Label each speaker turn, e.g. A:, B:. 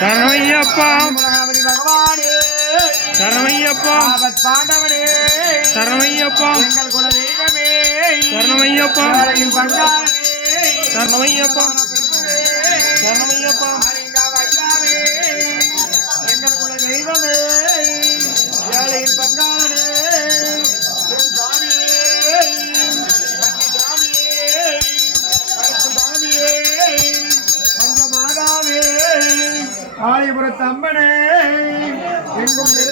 A: சரணையப்பா. பகவானே.
B: சரணையப்பா.
A: பாண்டவனே.
B: சரணையப்பா.
A: எங்கள்
B: சரணையப்பா.
A: சரணையப்பா.
B: சரணையப்பா.
A: காளிபுரத்து அம்மனே எங்கும் நிறைந்தவனே